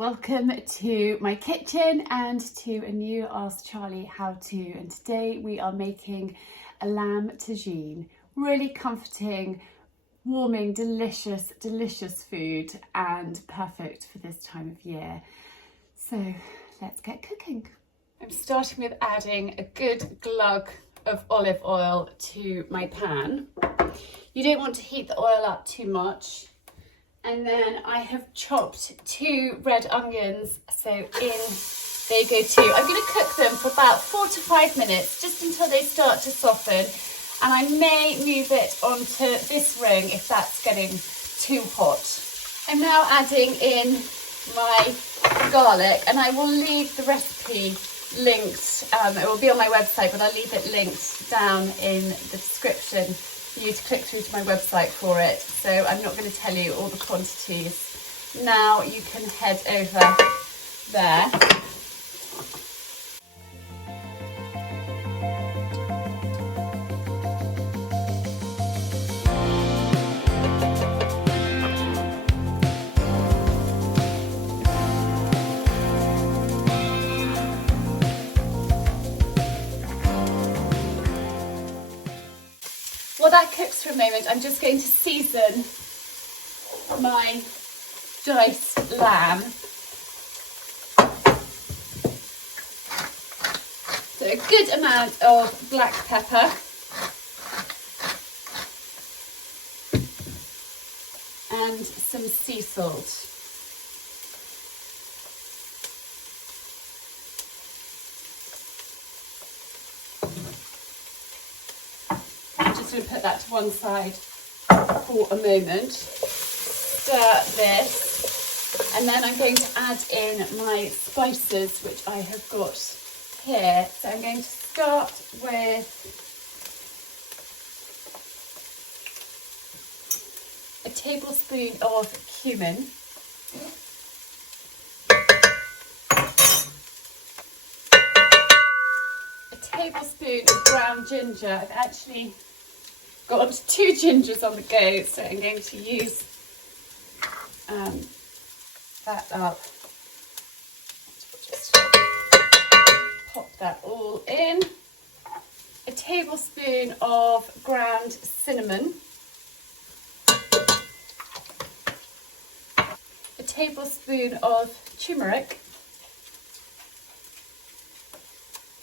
Welcome to my kitchen and to a new Ask Charlie how to, and today we are making a lamb tagine. Really comforting, warming, delicious food and perfect for this time of year. So let's get cooking. I'm starting with adding a good glug of olive oil to my pan. You don't want to heat the oil up too much. And then I have chopped 2 red onions, so in they go too. I'm going to cook them for about 4 to 5 minutes, just until they start to soften. And I may move it onto this ring if that's getting too hot. I'm now adding in my garlic, and I will leave the recipe linked. It will be on my website, but I'll leave it linked down in the description for you to click through to my website for it. So I'm not going to tell you all the quantities. Now you can head over there. While that cooks for a moment, I'm just going to season my diced lamb. So a good amount of black pepper and some sea salt. I'm going to put that to one side for a moment, stir this, and then I'm going to add in my spices, which I have got here. So I'm going to start with a tablespoon of cumin, a tablespoon of ground ginger. I've actually got 2 gingers on the go, so I'm going to use that up. Just pop that all in. A tablespoon of ground cinnamon. A tablespoon of turmeric.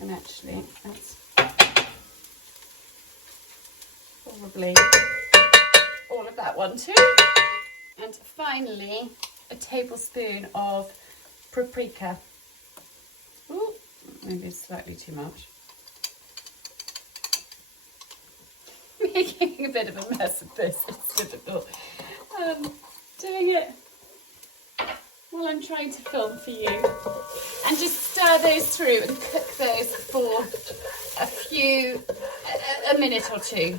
And actually, that's probably all of that one too. And finally, a tablespoon of paprika. Ooh, maybe it's slightly too much. Making a bit of a mess of this, it's difficult. Doing it while I'm trying to film for you. And just stir those through and cook those for a minute or two.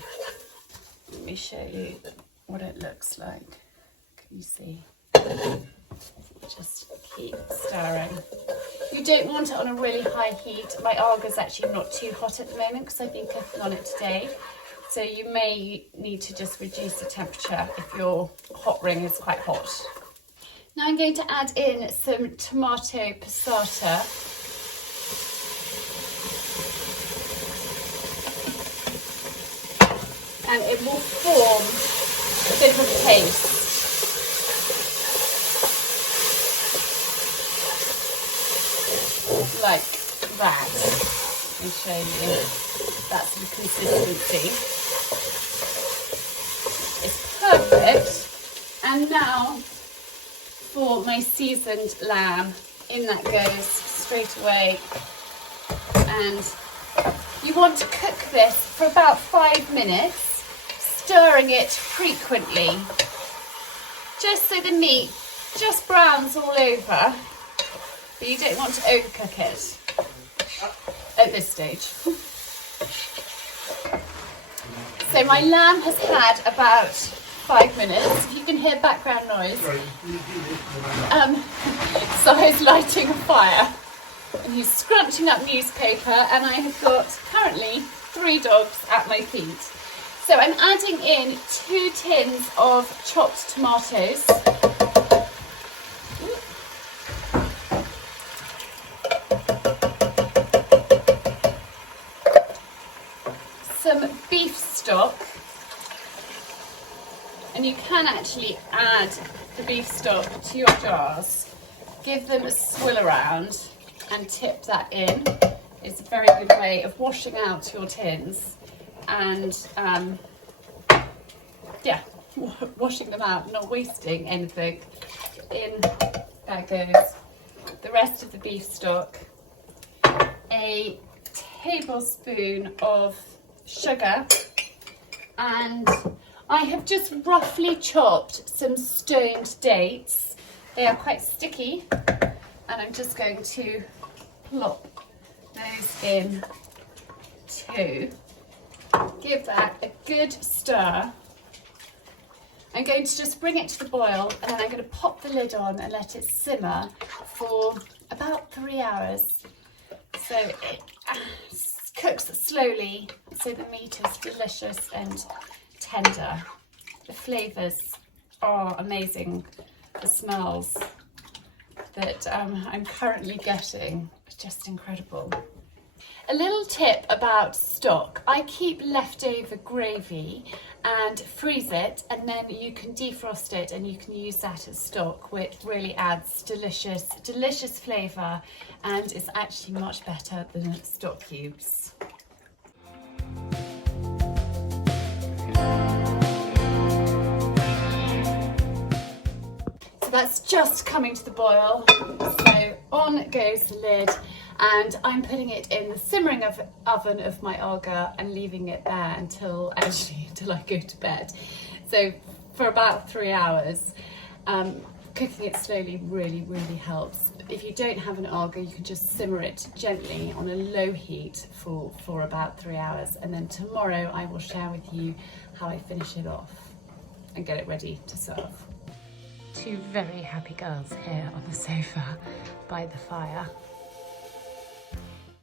Let me show you what it looks like. Can you see? Just keep stirring. You don't want it on a really high heat. My alga's actually not too hot at the moment because I've been cooking on it today. So you may need to just reduce the temperature if your hot ring is quite hot. Now I'm going to add in some tomato passata. And it will form a bit of a paste. Like that. Let me show you. That's the consistency. It's perfect. And now for my seasoned lamb. In that goes straight away. And you want to cook this for about 5 minutes, stirring it frequently, just so the meat just browns all over, but you don't want to overcook it at this stage. So my lamb has had about 5 minutes. You can hear background noise. Si's lighting a fire and he's scrunching up newspaper, and I have got currently 3 dogs at my feet. So I'm adding in 2 tins of chopped tomatoes. stock, and you can actually add the beef stock to your jars, give them a swill around and tip that in. It's a very good way of washing out your tins and yeah, washing them out, not wasting anything. In that goes the rest of the beef stock, a tablespoon of sugar, and I have just roughly chopped some stoned dates. They are quite sticky, and I'm just going to plop those in too. Give that a good stir. I'm going to just bring it to the boil, and then I'm going to pop the lid on and let it simmer for about 3 hours. So it cooks slowly, so the meat is delicious and tender. The flavours are amazing. The smells that I'm currently getting are just incredible. A little tip about stock: I keep leftover gravy and freeze it, and then you can defrost it and you can use that as stock, which really adds delicious flavour and is actually much better than stock cubes. So that's just coming to the boil, so on goes the lid, and I'm putting it in the simmering oven of my AGA and leaving it there until I go to bed. So for about 3 hours. Cooking it slowly really helps. If you don't have an AGA, you can just simmer it gently on a low heat for about 3 hours, and then tomorrow I will share with you how I finish it off and get it ready to serve. Two very happy girls here on the sofa by the fire.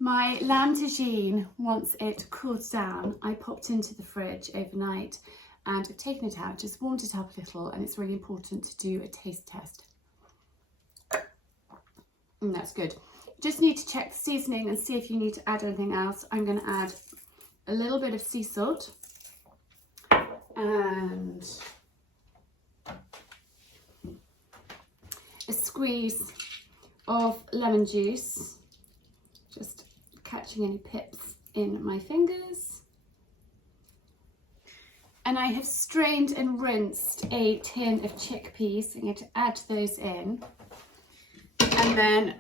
My lamb tagine, once it cooled down, I popped into the fridge overnight and I've taken it out, just warmed it up a little, and it's really important to do a taste test. And that's good. You just need to check the seasoning and see if you need to add anything else. I'm going to add a little bit of sea salt and a squeeze of lemon juice, just catching any pips in my fingers. And I have strained and rinsed a tin of chickpeas. I'm going to add those in and then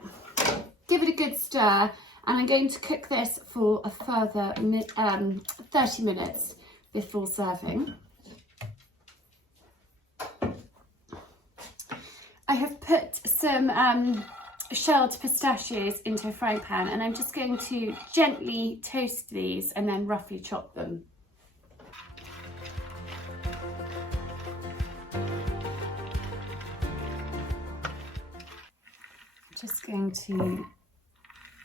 give it a good stir, and I'm going to cook this for a further 30 minutes before serving. I have put some shelled pistachios into a frying pan, and I'm just going to gently toast these and then roughly chop them. Just going to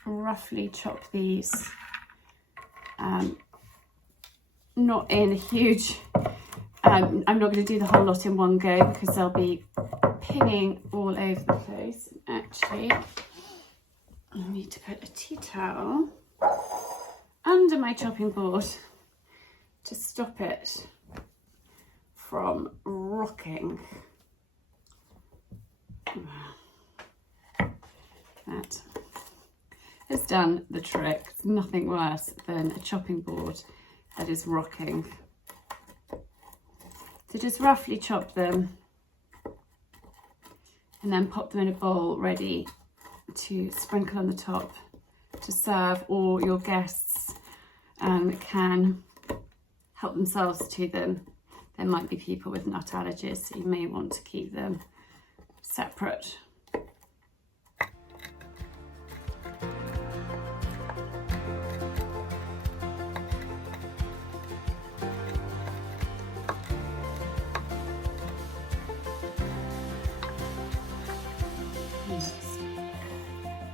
roughly chop these, not in a huge, I'm not going to do the whole lot in one go because they'll be pinging all over the place. Actually, I need to put a tea towel under my chopping board to stop it from rocking. That has done the trick. There's nothing worse than a chopping board that is rocking. So just roughly chop them and then pop them in a bowl ready to sprinkle on the top to serve, or your guests can help themselves to them. There might be people with nut allergies, so you may want to keep them separate.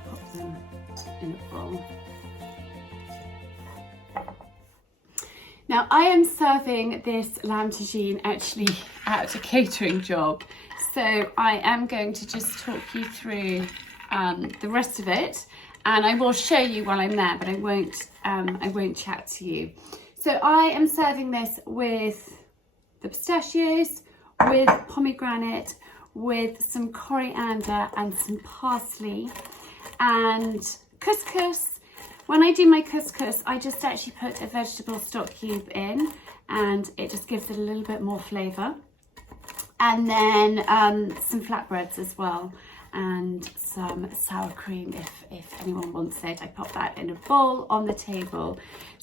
Pop them in a bowl. Now I am serving this lamb tagine actually at a catering job, so I am going to just talk you through the rest of it, and I will show you while I'm there, but I won't chat to you. So I am serving this with the pistachios, with pomegranate, with some coriander and some parsley and couscous. When I do my couscous, I just actually put a vegetable stock cube in and it just gives it a little bit more flavour. And then some flatbreads as well and some sour cream if anyone wants it. I pop that in a bowl on the table.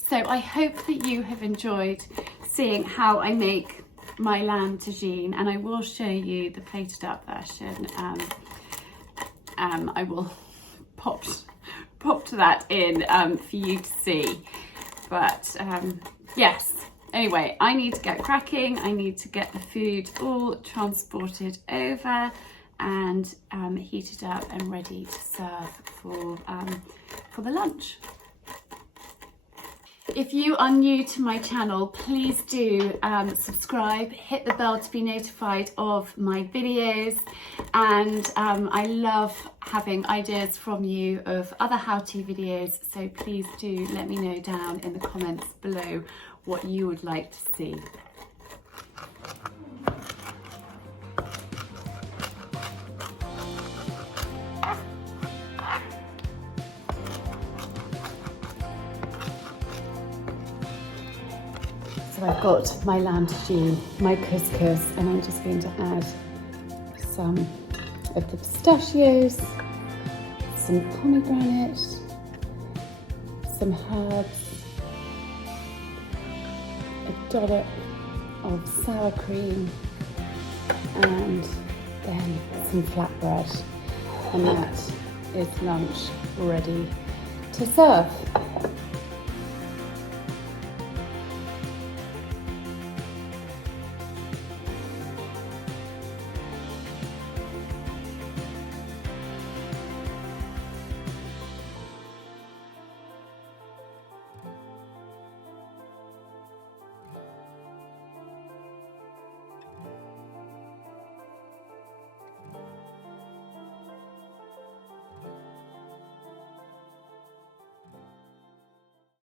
So I hope that you have enjoyed seeing how I make my lamb tagine, and I will show you the plated up version. I will pop that in for you to see. But yes, anyway, I need to get cracking. I need to get the food all transported over and heated up and ready to serve for the lunch. If you are new to my channel, please do subscribe, hit the bell to be notified of my videos, and I love having ideas from you of other how-to videos, so please do let me know down in the comments below what you would like to see. So I've got my lamb tagine, my couscous, and I'm just going to add some of the pistachios, some pomegranate, some herbs, a dollop of sour cream, and then some flatbread. And that is lunch ready to serve.